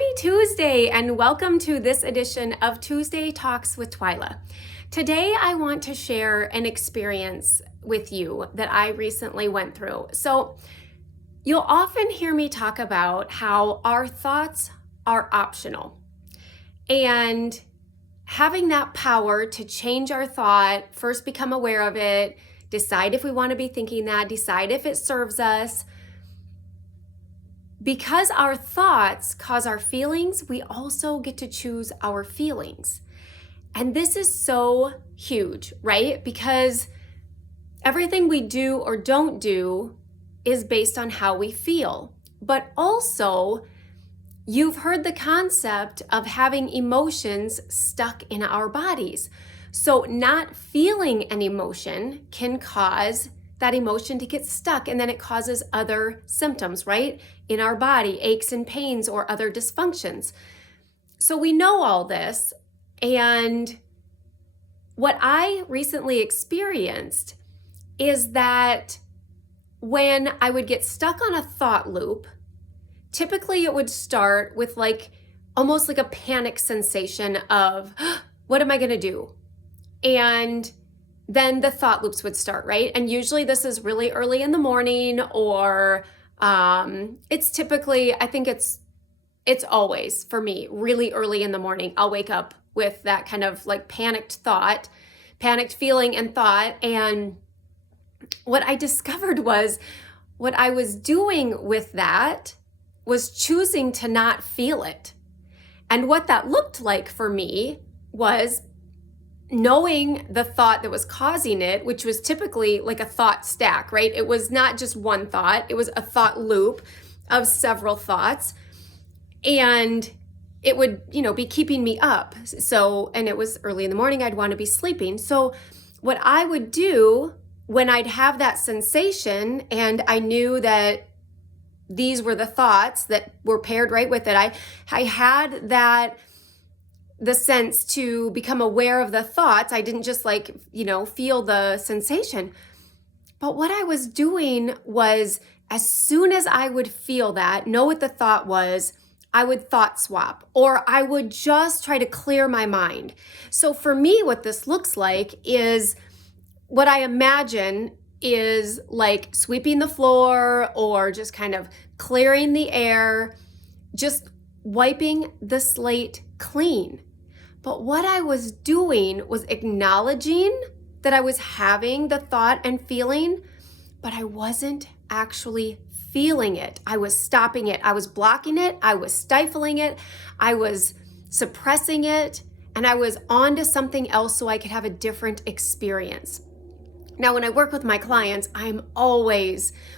Happy Tuesday and welcome to this edition of Tuesday Talks with Twyla. Today I want to share an experience with you that I recently went through. So you'll often hear me talk about how our thoughts are optional and having that power to change our thought, first become aware of it, decide if we want to be thinking that, decide if it serves us. Because our thoughts cause our feelings, we also get to choose our feelings. And this is so huge, right? Because everything we do or don't do is based on how we feel. But also, you've heard the concept of having emotions stuck in our bodies. So not feeling an emotion can cause that emotion to get stuck, and then it causes other symptoms, right? In our body, aches and pains or other dysfunctions. So we know all this, and what I recently experienced is that when I would get stuck on a thought loop, typically it would start with almost like a panic sensation of, what am I gonna do? And then the thought loops would start, right? And usually this is really early in the morning, or it's typically, I think it's always, for me, really early in the morning. I'll wake up with that kind of panicked feeling and thought. And what I discovered was what I was doing with that was choosing to not feel it. And what that looked like for me was knowing the thought that was causing it, which was typically like a thought stack, right? It was not just one thought, it was a thought loop of several thoughts. And it would, be keeping me up. So, and it was early in the morning, I'd want to be sleeping. So what I would do when I'd have that sensation and I knew that these were the thoughts that were paired right with it, I had the sense to become aware of the thoughts. I didn't just feel the sensation. But what I was doing was, as soon as I would feel that, know what the thought was, I would thought swap, or I would just try to clear my mind. So for me, what this looks like is what I imagine is like sweeping the floor or just kind of clearing the air, just wiping the slate clean. But what I was doing was acknowledging that I was having the thought and feeling, but I wasn't actually feeling it. I was stopping it. I was blocking it. I was stifling it. I was suppressing it. And I was on to something else so I could have a different experience. Now, when I work with my clients,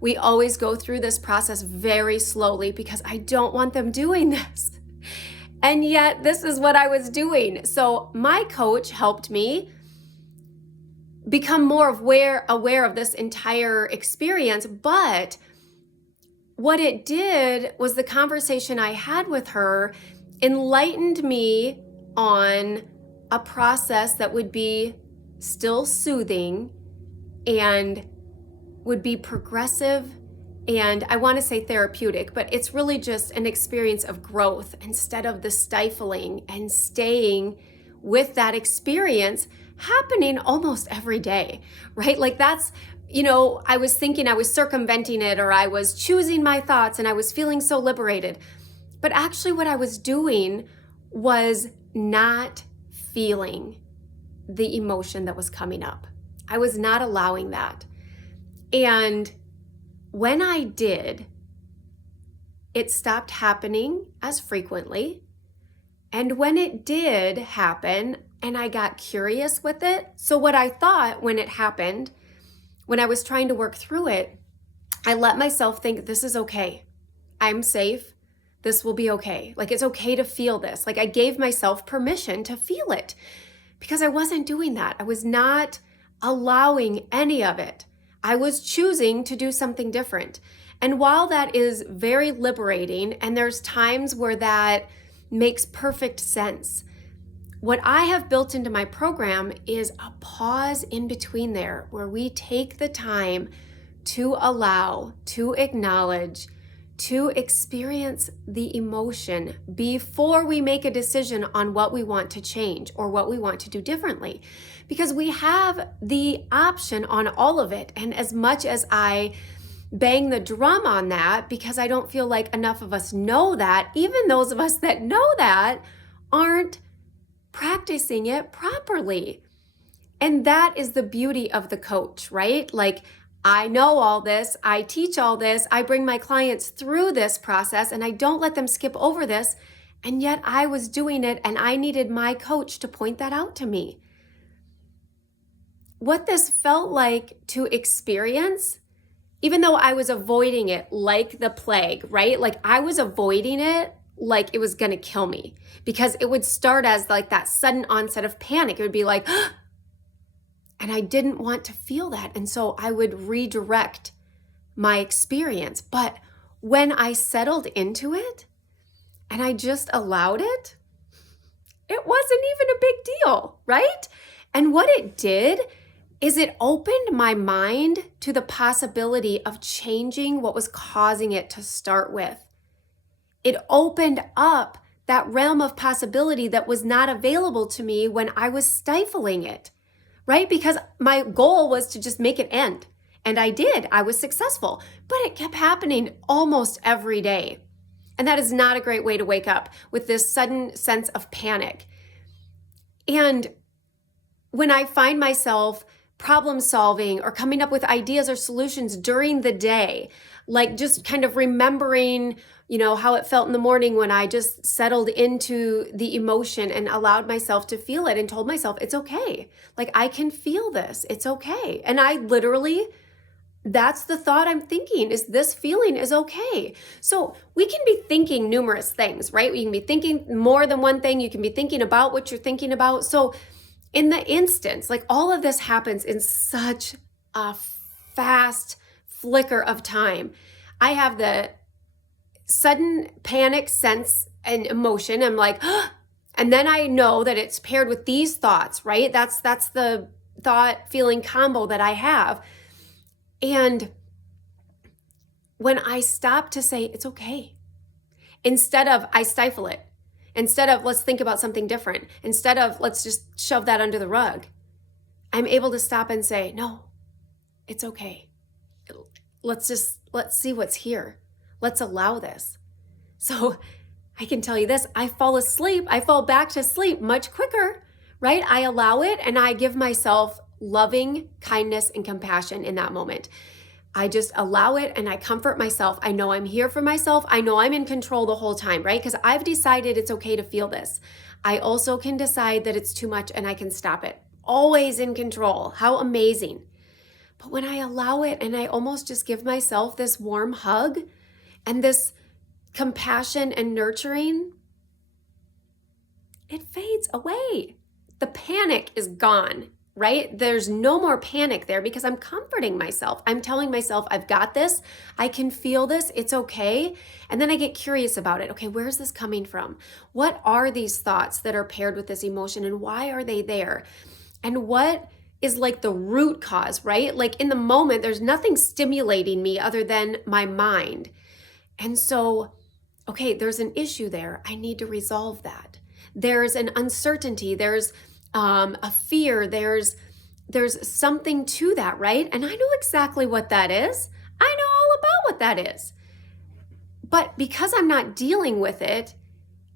we always go through this process very slowly because I don't want them doing this. And yet this is what I was doing. So my coach helped me become more aware of this entire experience. But what it did was the conversation I had with her enlightened me on a process that would be still soothing and would be progressive, and I want to say therapeutic, but it's really just an experience of growth instead of the stifling and staying with that experience happening almost every day, right? That's, I was thinking I was circumventing it, or I was choosing my thoughts and I was feeling so liberated. But actually what I was doing was not feeling the emotion that was coming up. I was not allowing that. And when I did, it stopped happening as frequently. And when it did happen and I got curious with it, so what I thought when it happened, when I was trying to work through it, I let myself think, this is okay. I'm safe. This will be okay. It's okay to feel this. I gave myself permission to feel it because I wasn't doing that. I was not allowing any of it. I was choosing to do something different. And while that is very liberating, and there's times where that makes perfect sense, what I have built into my program is a pause in between there where we take the time to allow, to acknowledge, to experience the emotion before we make a decision on what we want to change or what we want to do differently. Because we have the option on all of it. And as much as I bang the drum on that, because I don't feel like enough of us know that, even those of us that know that aren't practicing it properly. And that is the beauty of the coach, right? Like, I know all this, I teach all this, I bring my clients through this process, and I don't let them skip over this. And yet I was doing it, and I needed my coach to point that out to me. What this felt like to experience, even though I was avoiding it like the plague, right? Like, I was avoiding it like it was gonna kill me, because it would start as like that sudden onset of panic. It would be like, and I didn't want to feel that. And so I would redirect my experience. But when I settled into it and I just allowed it, it wasn't even a big deal, right? And what it did is it opened my mind to the possibility of changing what was causing it to start with. It opened up that realm of possibility that was not available to me when I was stifling it, right? Because my goal was to just make it end. And I did. I was successful. But it kept happening almost every day. And that is not a great way to wake up, with this sudden sense of panic. And when I find myself problem solving or coming up with ideas or solutions during the day, like just kind of remembering, how it felt in the morning when I just settled into the emotion and allowed myself to feel it and told myself, it's okay. Like, I can feel this. It's okay. And I literally, that's the thought I'm thinking, is this feeling is okay. So we can be thinking numerous things, right? We can be thinking more than one thing. You can be thinking about what you're thinking about. So in the instance, like, all of this happens in such a fast flicker of time. I have the sudden panic sense and emotion. I'm like, and then I know that it's paired with these thoughts, right? That's the thought feeling combo that I have. And when I stop to say, it's okay, instead of I stifle it, instead of let's think about something different, instead of let's just shove that under the rug, I'm able to stop and say, no, it's okay. Let's see what's here. Let's allow this. So I can tell you this, I fall back to sleep much quicker, right? I allow it, and I give myself loving kindness and compassion in that moment. I just allow it, and I comfort myself. I know I'm here for myself. I know I'm in control the whole time, right? Because I've decided it's okay to feel this. I also can decide that it's too much and I can stop it. Always in control. How amazing. But when I allow it and I almost just give myself this warm hug and this compassion and nurturing, it fades away. The panic is gone, right? There's no more panic there because I'm comforting myself. I'm telling myself, I've got this. I can feel this. It's okay. And then I get curious about it. Okay, where's this coming from? What are these thoughts that are paired with this emotion, and why are they there? And what is like the root cause, right? Like, in the moment, there's nothing stimulating me other than my mind. And so, okay, there's an issue there. I need to resolve that. There's an uncertainty. There's a fear. There's something to that, right? And I know exactly what that is. I know all about what that is. But because I'm not dealing with it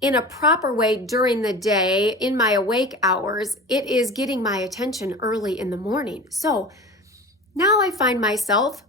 in a proper way during the day, in my awake hours, it is getting my attention early in the morning. So now I find myself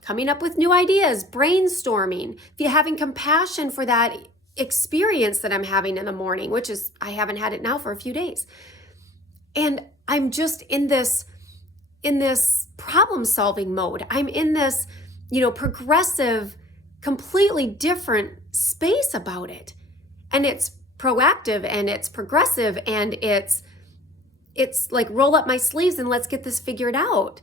coming up with new ideas, brainstorming, having compassion for that experience that I'm having in the morning, which is, I haven't had it now for a few days. And I'm just in this problem solving mode. I'm in this, progressive, completely different space about it. And it's proactive and it's progressive and it's like, roll up my sleeves and let's get this figured out.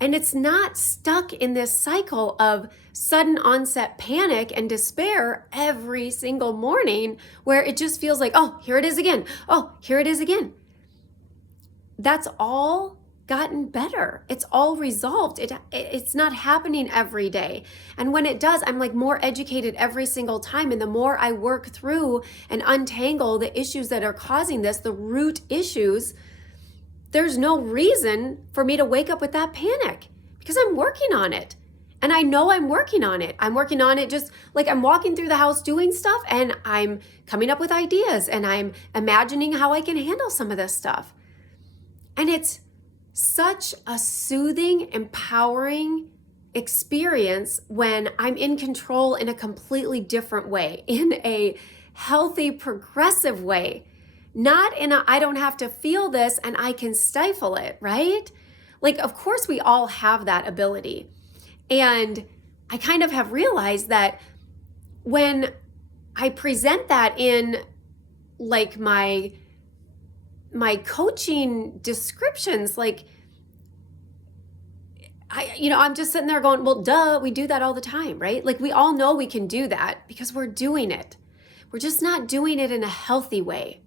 And it's not stuck in this cycle of sudden onset panic and despair every single morning where it just feels like, oh, here it is again. Oh, here it is again. That's all gotten better. It's all resolved. It's not happening every day. And when it does, I'm like more educated every single time. And the more I work through and untangle the issues that are causing this, the root issues, there's no reason for me to wake up with that panic because I'm working on it. And I know I'm working on it. I'm working on it just like I'm walking through the house doing stuff and I'm coming up with ideas and I'm imagining how I can handle some of this stuff. And it's such a soothing, empowering experience when I'm in control in a completely different way, in a healthy, progressive way. Not in a I don't have to feel this and I can stifle it, right? Like, of course, we all have that ability. And I kind of have realized that when I present that in like my coaching descriptions, like I'm just sitting there going, well, duh, we do that all the time, right? Like we all know we can do that because we're doing it. We're just not doing it in a healthy way.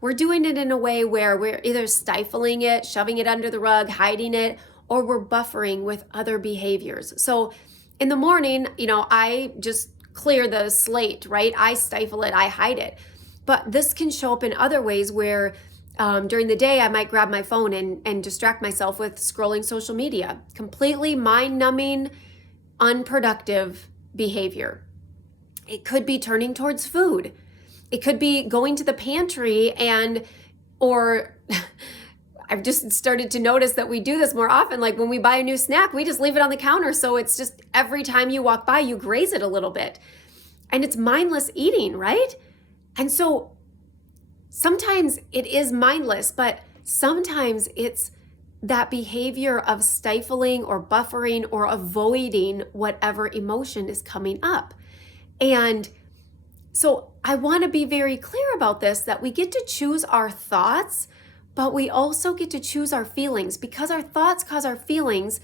We're doing it in a way where we're either stifling it, shoving it under the rug, hiding it, or we're buffering with other behaviors. So in the morning, I just clear the slate, right? I stifle it, I hide it. But this can show up in other ways where during the day, I might grab my phone and distract myself with scrolling social media. Completely mind-numbing, unproductive behavior. It could be turning towards food. It could be going to the pantry or I've just started to notice that we do this more often. Like when we buy a new snack, we just leave it on the counter. So it's just every time you walk by, you graze it a little bit. And it's mindless eating, right? And so sometimes it is mindless, but sometimes it's that behavior of stifling or buffering or avoiding whatever emotion is coming up. And so I want to be very clear about this, that we get to choose our thoughts, but we also get to choose our feelings, because our thoughts cause our feelings.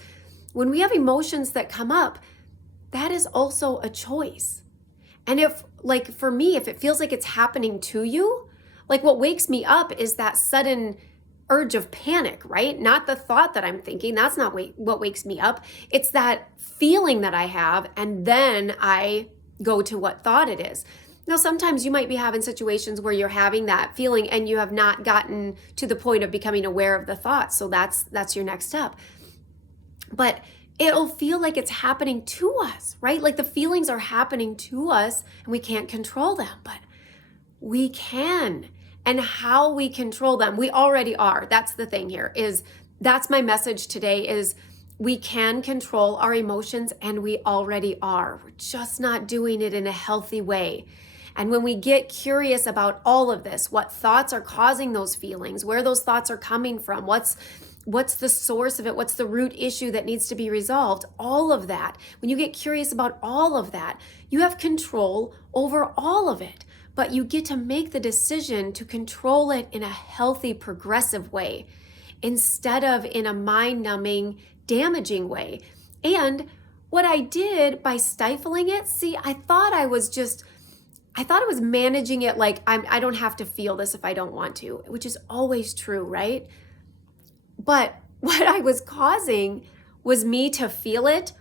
When we have emotions that come up, that is also a choice. And if, like for me, if it feels like it's happening to you, like what wakes me up is that sudden urge of panic, right? Not the thought that I'm thinking. That's not what wakes me up. It's that feeling that I have, and then I go to what thought it is. Now, sometimes you might be having situations where you're having that feeling and you have not gotten to the point of becoming aware of the thought. So that's your next step. But it'll feel like it's happening to us, right? Like the feelings are happening to us and we can't control them, but we can. And how we control them, we already are. That's the thing here, that's my message today, is we can control our emotions and we already are. We're just not doing it in a healthy way. And when we get curious about all of this, what thoughts are causing those feelings, where those thoughts are coming from, what's the source of it, what's the root issue that needs to be resolved, all of that. When you get curious about all of that, you have control over all of it, but you get to make the decision to control it in a healthy, progressive way instead of in a mind-numbing, damaging way. And what I did by stifling it, I thought I was managing it like I don't have to feel this if I don't want to, which is always true, right? But what I was causing was me to feel it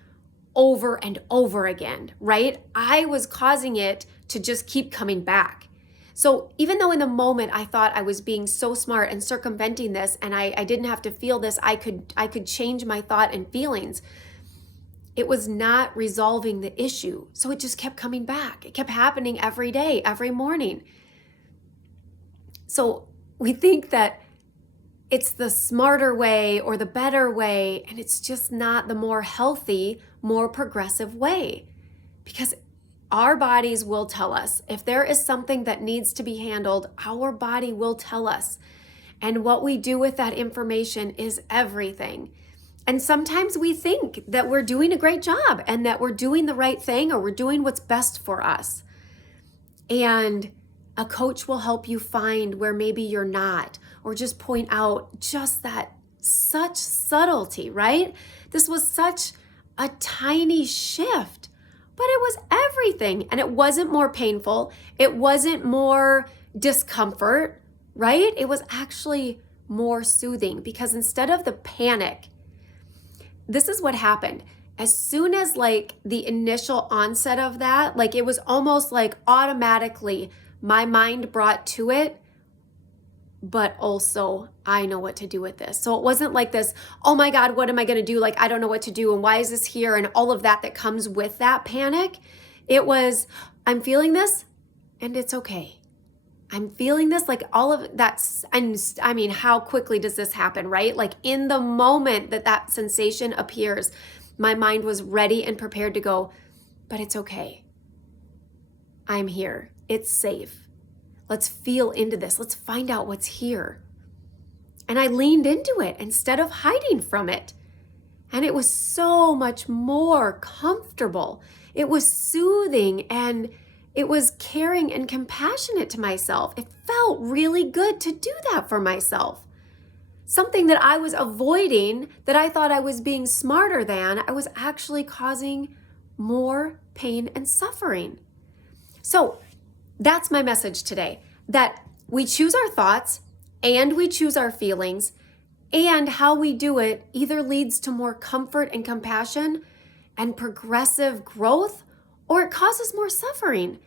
over and over again, right? I was causing it to just keep coming back. So even though in the moment I thought I was being so smart and circumventing this and I didn't have to feel this, I could change my thought and feelings, it was not resolving the issue. So it just kept coming back. It kept happening every day, every morning. So we think that it's the smarter way or the better way, and it's just not the more healthy, more progressive way. Because our bodies will tell us. If there is something that needs to be handled, our body will tell us. And what we do with that information is everything. And sometimes we think that we're doing a great job and that we're doing the right thing or we're doing what's best for us. And a coach will help you find where maybe you're not, or just point out just that such subtlety, right? This was such a tiny shift, but it was everything. And it wasn't more painful. It wasn't more discomfort, right? It was actually more soothing because instead of the panic, this is what happened. As soon as like the initial onset of that, like it was almost like automatically my mind brought to it, but also I know what to do with this. So it wasn't like this, oh my God, what am I going to do? Like, I don't know what to do. And why is this here? And all of that comes with that panic. It was, I'm feeling this and it's okay. I'm feeling this, like all of that's, and I mean, how quickly does this happen, right? Like in the moment that sensation appears, my mind was ready and prepared to go, but it's okay. I'm here. It's safe. Let's feel into this. Let's find out what's here. And I leaned into it instead of hiding from it. And it was so much more comfortable. It was soothing and it was caring and compassionate to myself. It felt really good to do that for myself. Something that I was avoiding, that I thought I was being smarter than, I was actually causing more pain and suffering. So that's my message today, that we choose our thoughts and we choose our feelings, and how we do it either leads to more comfort and compassion and progressive growth, or it causes more suffering.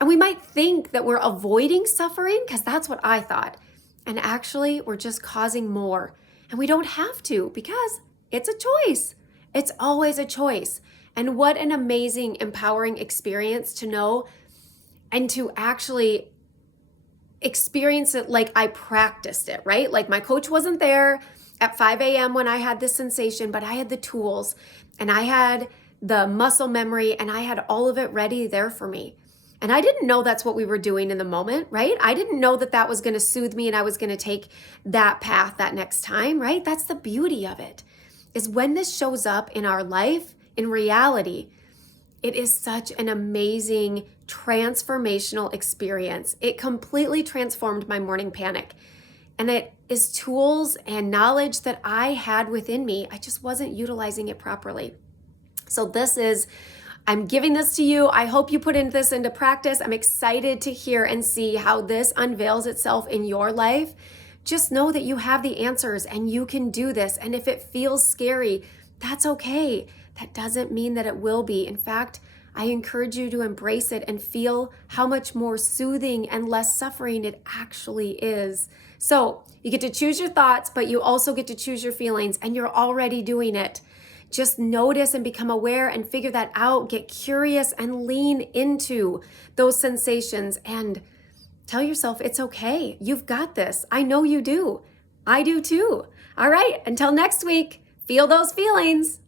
And we might think that we're avoiding suffering because that's what I thought. And actually, we're just causing more. And we don't have to because it's a choice. It's always a choice. And what an amazing, empowering experience to know and to actually experience it like I practiced it, right? Like my coach wasn't there at 5 a.m. when I had this sensation, but I had the tools and I had the muscle memory and I had all of it ready there for me. And I didn't know that's what we were doing in the moment, right? I didn't know that was going to soothe me and I was going to take that path that next time, right? That's the beauty of it, is when this shows up in our life, in reality, it is such an amazing transformational experience. It completely transformed my morning panic. And it is tools and knowledge that I had within me. I just wasn't utilizing it properly. So I'm giving this to you. I hope you put this into practice. I'm excited to hear and see how this unveils itself in your life. Just know that you have the answers and you can do this. And if it feels scary, that's okay. That doesn't mean that it will be. In fact, I encourage you to embrace it and feel how much more soothing and less suffering it actually is. So you get to choose your thoughts, but you also get to choose your feelings, and you're already doing it. Just notice and become aware and figure that out. Get curious and lean into those sensations and tell yourself it's okay. You've got this. I know you do. I do too. All right, until next week, feel those feelings.